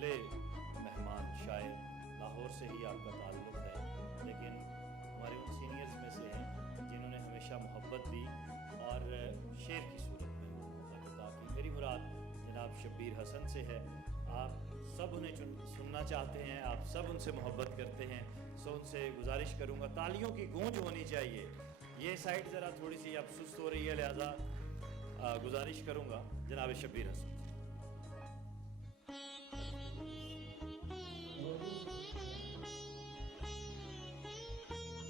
पहले मेहमान शायर, लाहौर से ही आपका ताल्लुक़ है, लेकिन हमारे उन सीनियर्स में से हैं जिन्होंने हमेशा मोहब्बत दी और शेर की सूरत में वो मोहब्बत की। मेरी मुराद जनाब शब्बीर हसन से है। आप सब उन्हें सुनना चाहते हैं, आप सब उनसे मोहब्बत करते हैं, सो उनसे गुजारिश करूँगा तालियों की गूंज होनी चाहिए। ये साइड ज़रा थोड़ी सी अब सुस्त हो रही है, लिहाजा गुजारिश करूँगा जनाब शब्बीर हसन।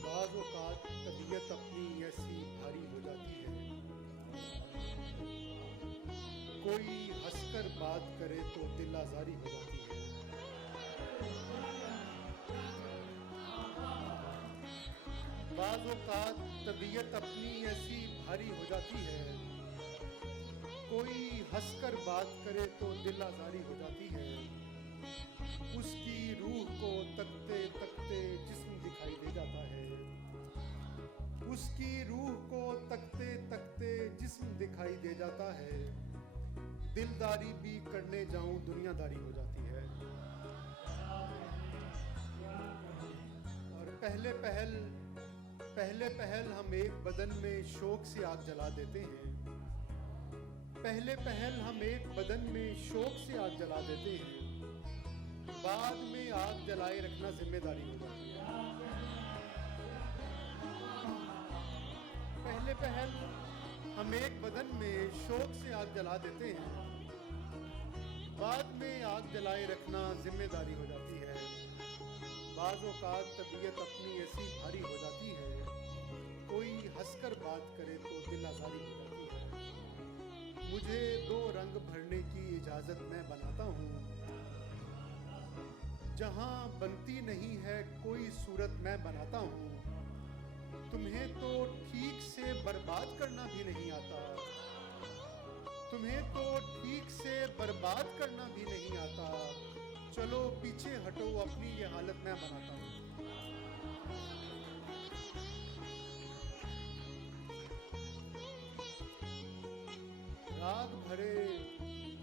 बाज़ औक़ात तबीयत अपनी ऐसी भारी हो जाती है, कोई हंसकर बात करे तो दिल आज़ारी हो जाती है। बाज़ औक़ात तबीयत अपनी ऐसी भारी हो जाती है, कोई हंसकर बात करे तो दिल आज़ारी हो जाती है। उसकी रूह को तकते तकते जिस्म दिखाई दे जाता है, उसकी रूह को तकते तकते जिस्म दिखाई दे जाता है। दिलदारी भी करने जाऊं दुनियादारी हो जाती है। और पहले पहल हम एक बदन में शौक से आग जला देते हैं। पहले पहल हम एक बदन में शौक से आग जला देते हैं, बाद में आग जलाए रखना जिम्मेदारी हो जाती है। पहले पहल हम एक बदन में शौक से आग जला देते हैं, बाद में आग जलाए रखना जिम्मेदारी हो जाती है। बाज़ औक़ात तबीयत अपनी ऐसी भारी हो जाती है, कोई हंसकर बात करे तो दिल आज़ारी हो जाती है। मुझे दो रंग भरने की इजाज़त मैं बनाता हूँ, जहाँ बनती नहीं है कोई सूरत मैं बनाता हूँ। तुम्हें तो ठीक से बर्बाद करना भी नहीं आता, तुम्हें तो ठीक से बर्बाद करना भी नहीं आता। चलो पीछे हटो, अपनी ये हालत मैं बनाता हूँ। राग भरे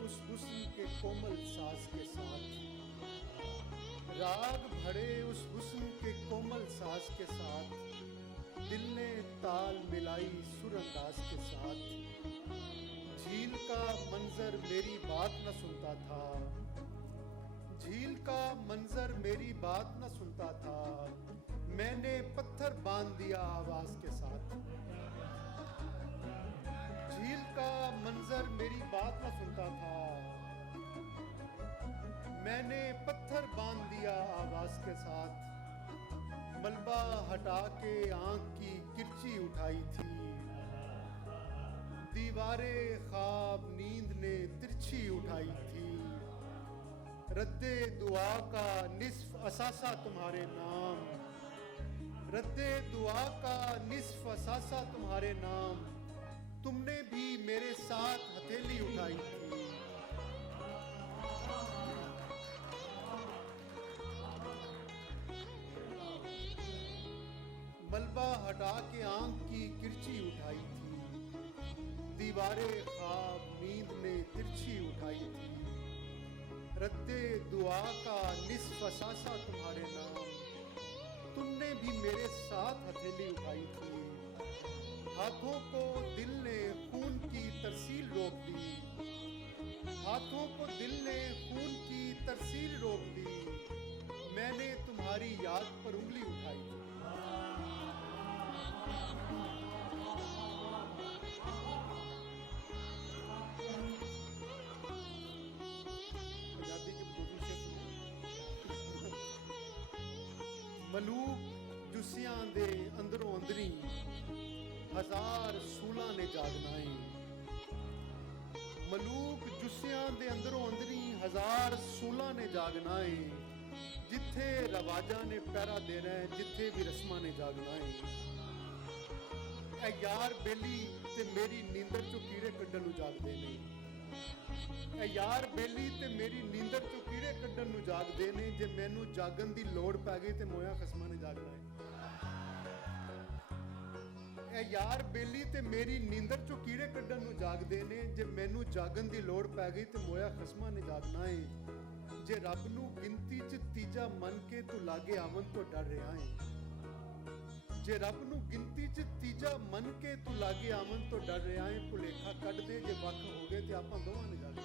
उस हुस्न के कोमल साज के साथ, राग भरे उस हुस्न के कोमल साज के साथ, दिल ने ताल मिलाई सुर अंदाज के साथ। झील का मंजर मेरी बात न सुनता था, झील का मंजर मेरी बात न सुनता था। मैंने पत्थर बांध दिया आवाज के साथ। झील का मंजर मेरी बात न सुनता था, मैंने पत्थर बांध दिया आवाज के साथ। मलबा हटा के आंख की किरची उठाई थी, दीवारें ख्वाब नींद ने तिरछी उठाई थी। रद्दे दुआ का निस्फ असासा तुम्हारे नाम, रद्दे दुआ का निस्फ असासा तुम्हारे नाम। तुमने भी मेरे साथ हथेली उठाई थी। मलबा हटा के आंख की किरची उठाई थी, दीवारें ख्वाब नींद ने तिरछी उठाई थी। रद्दे दुआ का निस्फ असासा तुम्हारे नाम, तुमने भी मेरे साथ हथेली उठाई थी। हाथों को दिल ने खून की तरसील रोक दी, हाथों को दिल ने खून की तरसील रोक दी। मैंने तुम्हारी याद पर उंगली उठाई थी। मलूक जुस्सियां दे अंदरों अंदरी हजार सूलां ने जागना है। मलूक जुस्सियां दे अंदरों अंदरी हजार सूलां ने जागना है। जिथे रवाजा ने पैरा देना है, जिथे भी रस्मां ने जागना है। ऐ यार बेली ते मेरी नींदर चो कीड़े कड्ढन नूं जागदे ने, ऐ यार बेली ते मेरी नींदर चो कीड़े कड्ढन नूं जागदे ने। जे मैनू जागन दी लोड़ पै गई ते मोया खसमां ने जागना है। ऐ यार बेली ते मेरी नींदर चो कीड़े कड्ढन नूं जागदे ने। जे मैनू जागन दी लोड़ पै गई ते मोया खसमां ने जागना है। ਜੇ ਰੱਬ ਨੂੰ ਗਿਣਤੀ 'ਚ ਤੀਜਾ ਮੰਨ ਕੇ ਤੂੰ ਲਾਗੇ ਆਵਣ ਤੋਂ ਡਰ ਰਿਹਾ ਏ, ਜੇ ਰੱਬ ਨੂੰ ਗਿਣਤੀ 'ਚ ਤੀਜਾ ਮੰਨ ਕੇ ਤੂੰ ਲਾਗੇ ਆਵਣ ਤੋਂ ਡਰ ਰਿਹਾ ਏ, ਭੁਲੇਖਾ ਕੱਢ ਦੇ ਜੇ ਵੱਖ ਹੋ ਗਏ ਤੇ ਆਪਾਂ ਦੋਵਾਂ ਨੇ ਜਾਣਾ।